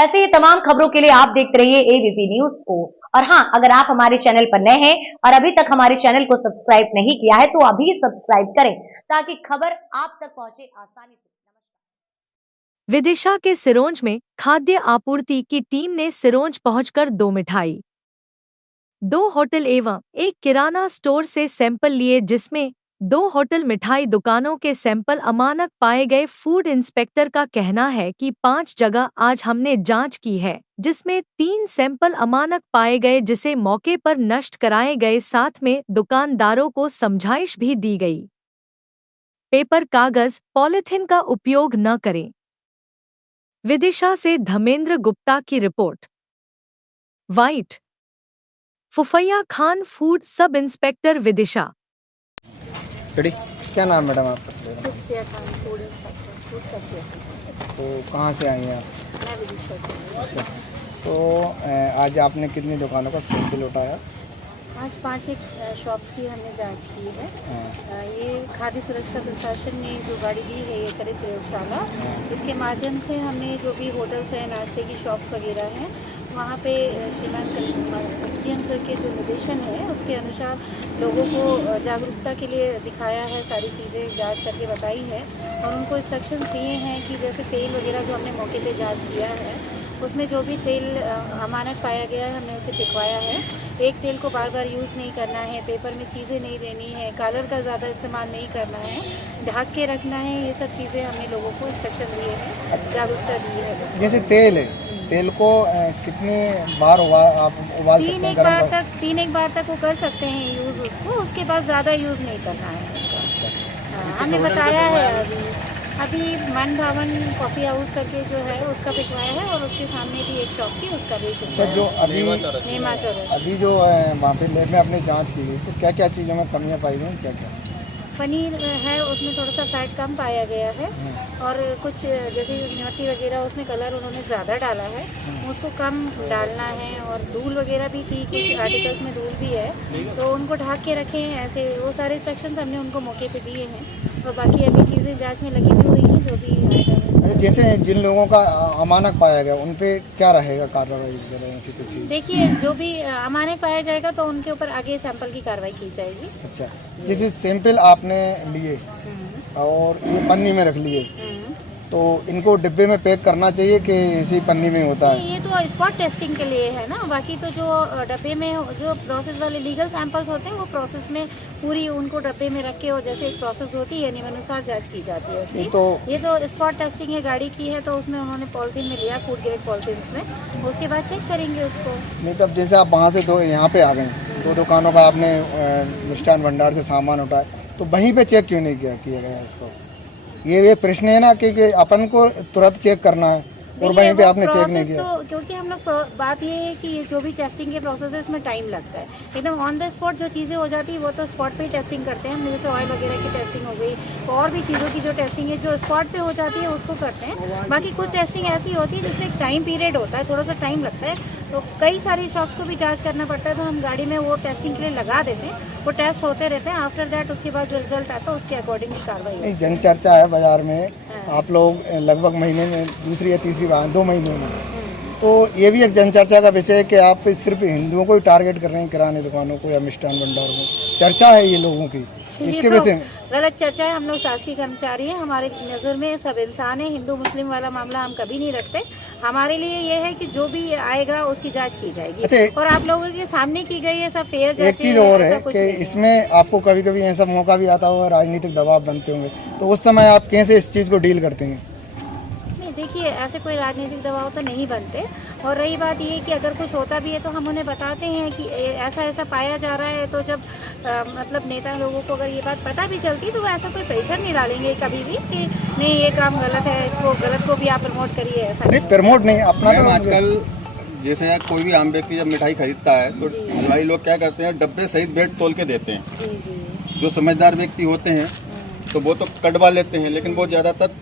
ऐसे ही तमाम खबरों के लिए आप देखते रहिए एबीपी न्यूज को। और हाँ, अगर आप हमारे चैनल पर नए हैं और अभी तक हमारे चैनल को सब्सक्राइब नहीं किया है तो अभी सब्सक्राइब करें ताकि खबर आप तक पहुंचे आसानी से। विदिशा के सिरोंज में खाद्य आपूर्ति की टीम ने सिरोंज पहुंचकर 2 मिठाई, 2 होटल एवं एक किराना स्टोर से सैंपल लिए, जिसमें 2 होटल मिठाई दुकानों के सैंपल अमानक पाए गए। फूड इंस्पेक्टर का कहना है कि 5 जगह आज हमने जांच की है, जिसमें 3 सैंपल अमानक पाए गए, जिसे मौके पर नष्ट कराए गए। साथ में दुकानदारों को समझाइश भी दी गई। पेपर, कागज, पॉलिथीन का उपयोग न करें। विदिशा से धर्मेंद्र गुप्ता की रिपोर्ट। वाइट Phuphaiya Khan, food sub inspector, Vidisha. Ready. क्या नाम मैडम आपका? Phuphaiya Khan, food inspector, food safety officer. तो कहाँ से आई हैं आप? मैं विदिशा से हूँ। अच्छा, तो आज आपने कितनी दुकानों का सैंपल उठाया? आज 5 एक शॉप्स की हमने जांच की है। ये खाद्य सुरक्षा प्रशासन ने जो गाड़ी दी है, ये चलित प्रयोगशाला, इसके माध्यम से हमने जो भी होटल्स हैं, नाश्ते की शॉप्स वगैरह हैं, वहाँ पे श्रीमान एसडीएम सर के जो निर्देशन है उसके अनुसार लोगों को जागरूकता के लिए दिखाया है, सारी चीज़ें जांच करके बताई है और उनको इंस्ट्रक्शन दिए हैं कि जैसे तेल वगैरह जो हमने मौके पे जांच किया है उसमें जो भी तेल अमानक पाया गया है हमने उसे पिकवाया है। एक तेल को बार बार यूज़ नहीं करना है, पेपर में चीज़ें नहीं देनी है, कलर का ज़्यादा इस्तेमाल नहीं करना है, ढक के रखना है, ये सब चीज़ें हमने लोगों को इंस्ट्रक्शन दिए हैं, जागरूकता दी है। जैसे तेल है, तेल को कितनी बार आप उबाल सकते हैं? तीन एक बार तक वो कर सकते हैं यूज़ उसको, उसके बाद ज़्यादा यूज़ नहीं करना है उसका। हमने बताया है अभी मन भवन कॉफ़ी हाउस करके जो है उसका पिकवाया है और उसके सामने भी एक शॉप थी उसका भी। अच्छा, जो अभी जो वहाँ पे लैब में आपने जांच की गई तो क्या क्या चीज़ों में कमियाँ पाई गई? क्या क्या? पनीर है उसमें थोड़ा सा फैट कम पाया गया है और कुछ जैसे मिट्टी वगैरह उसमें कलर उन्होंने ज़्यादा डाला है, उसको कम डालना है। और धूल वगैरह भी थी, कुछ आर्टिकल्स में धूल भी है, तो उनको ढक के रखें, ऐसे वो सारे इंस्ट्रक्शंस हमने उनको मौके पे दिए हैं। और बाकी अभी चीज़ें जांच में लगी भी हुई हैं जो भी आइटम। जैसे जिन लोगों का अमानक पाया गया उन पे क्या रहेगा कार्रवाई वगैरह, ऐसी कुछ चीज़? देखिए, जो भी अमानक पाया जाएगा तो उनके ऊपर आगे सैंपल की कार्रवाई की जाएगी। अच्छा, जैसे सैंपल आपने लिए और ये पन्नी में रख लिए, तो इनको डिब्बे में पैक करना चाहिए कि इसी पन्नी में होता है? ये तो स्पॉट टेस्टिंग के लिए है ना, बाकी तो जो डब्बे में जो प्रोसेस वाले लीगल सैंपल्स होते हैं वो प्रोसेस में पूरी उनको डब्बे में रख के और जैसे एक प्रोसेस होती है नियमानुसार जांच की जाती है उसकी। ये तो स्पॉट टेस्टिंग है, गाड़ी की है तो उसमें उन्होंने पॉलिथीन में लिया, फूड ग्रेड पॉलिथीन में, उसके बाद चेक करेंगे उसको। नहीं, तब जैसे आप वहाँ से यहाँ पे आ गए, 2 दुकानों का आपने मिष्ठान भंडार से सामान उठाया, तो वहीं पे चेक क्यों नहीं किया गया इसको? ये प्रश्न है ना कि अपन को तुरंत चेक करना है और वहीं पे आपने चेक नहीं किया। तो क्योंकि हम लोग बात ये है कि ये जो भी टेस्टिंग के प्रोसेस है इसमें टाइम लगता है, एकदम ऑन द स्पॉट जो चीज़ें हो जाती है वो तो स्पॉट पे ही टेस्टिंग करते हैं। जैसे ऑयल वगैरह की टेस्टिंग हो गई, और भी चीज़ों की जो टेस्टिंग है जो स्पॉट पे हो जाती है उसको करते हैं। बाकी कुछ टेस्टिंग ऐसी होती है जिसमें एक टाइम पीरियड होता है, थोड़ा सा टाइम लगता है, तो कई सारी शॉप्स को भी जांच करना पड़ता है, तो हम गाड़ी में वो टेस्टिंग के लिए लगा देते हैं, वो टेस्ट होते रहते हैं। आफ्टर दैट उसके बाद जो रिजल्ट आता है उसके अकॉर्डिंग की कार्रवाई। जन चर्चा है बाजार में, आप लोग लगभग महीने में दूसरी या तीसरी बार 2 महीने में, तो ये भी एक जनचर्चा का विषय है कि आप सिर्फ हिंदुओं को ही टारगेट कर रहे हैं, किराने दुकानों को या मिष्ठान भंडारों को। चर्चा है ये लोगों की, इसके विषय में गलत चर्चा है। हम लोग शासकीय कर्मचारी हैं, हमारे नज़र में सब इंसान है, हिंदू मुस्लिम वाला मामला हम कभी नहीं रखते। हमारे लिए ये है कि जो भी आएगा उसकी जांच की जाएगी। अच्छा, और आप लोगों के सामने की गई है सब फेयर जांच। एक चीज़ और है कि इसमें आपको कभी कभी ऐसा मौका भी आता होगा, राजनीतिक दबाव बनते होंगे, तो उस समय आप कैसे इस चीज़ को डील करते हैं? देखिए, ऐसे कोई राजनीतिक दबाव तो नहीं बनते। और रही बात ये कि अगर कुछ होता भी है तो हम उन्हें बताते हैं कि ऐसा ऐसा पाया जा रहा है, तो जब मतलब नेता लोगों को अगर ये बात पता भी चलती तो वो ऐसा कोई प्रेशर नहीं डालेंगे कभी भी कि नहीं ये काम गलत है, इसको गलत को भी आप प्रमोट करिए। ऐसा नहीं, प्रमोट नहीं अपना। तो आजकल जैसे कोई भी आम व्यक्ति जब मिठाई खरीदता है तो हलवाई लोग क्या करते हैं, डब्बे सहित वेट तोल के देते हैं। जी। जो समझदार व्यक्ति होते हैं तो वो तो कटवा लेते हैं, लेकिन वो ज़्यादातर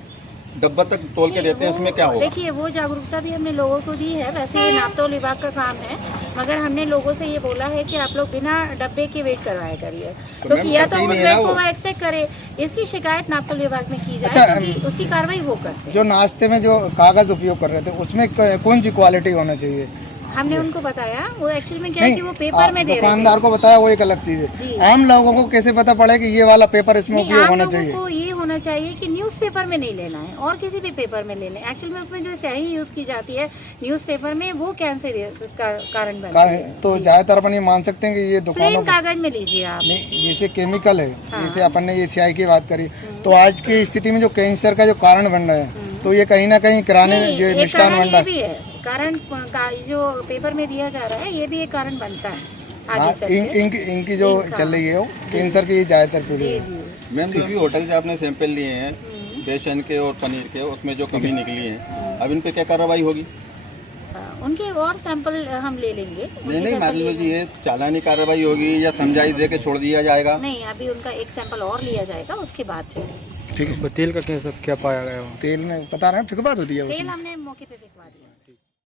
डब्बा तक तोल के देते हैं। उसमें क्या होगा? देखिए, वो जागरूकता भी हमने लोगों को दी है। वैसे ये नापतोल विभाग का काम है, मगर हमने लोगों से ये बोला है कि आप लोग बिना डब्बे के वेट करवाया करिए, तो तो मैम किया करते तो ही उस नहीं है ना वेट को वो। वो एक्सेप्ट करे। इसकी शिकायत नापतोल विभाग में की जाए, अच्छा, क्योंकि उसकी कार्रवाई वो करते हैं। जो नाश्ते में जो कागज उपयोग कर रहे थे उसमें कौन सी क्वालिटी होना चाहिए? हमने उनको बताया, वो एक्चुअली में क्या है नहीं, कि वो पेपर में दे रहे थे। दुकानदार को बताया वो एक अलग चीज जी। है, आम लोगों को कैसे पता पड़े कि ये वाला पेपर इसमें नहीं, उपयोग आम होना लोगों चाहिए? को ये होना चाहिए कि न्यूज़पेपर में नहीं लेना है और किसी भी पेपर में ले लें। एक्चुअली में उसमें जो स्याही यूज़ की जाती है न्यूज़पेपर में, वो कैंसर कारण बनती है। तो ज्यादातर अपन ये मान सकते हैं कि ये दुकानों प्लेन पर कागज में लीजिए आप। नहीं, जैसे केमिकल है, हाँ। जैसे अपन ने ये स्याही की बात करी, तो आज की स्थिति में जो कैंसर का जो कारण बन रहा है, तो ये कहीं ना कहीं किराने नहीं, जो एक मिष्ठान कारण भंडार, ये भी है, कारण जो पेपर में दिया जा रहा है, ये भी एक कारण बनता है हाँ, आगे चल के। इनकी जो इनका। चल रही है वो कैंसर की ज्यादातर जी पीड़ित है। जी। मैम जो अभी होटल से आपने सैंपल लिए हैं बेसन के और पनीर के, उसमें जो कमी निकली है, अब इन पे क्या कार्रवाई होगी? उनके और सैंपल हम ले लेंगे। उनके नहीं सैंपल मान ले लीजिए ये चालानी कार्रवाई होगी या समझाइश दे के छोड़ दिया जाएगा? नहीं, अभी उनका एक सैंपल और लिया जाएगा, उसके बाद फिर ठीक है। तेल का क्या पाया गया? तेल में बता रहे हैं फिर बात होती है तेल उसमें। हमने मौके पे फेंकवा दिया।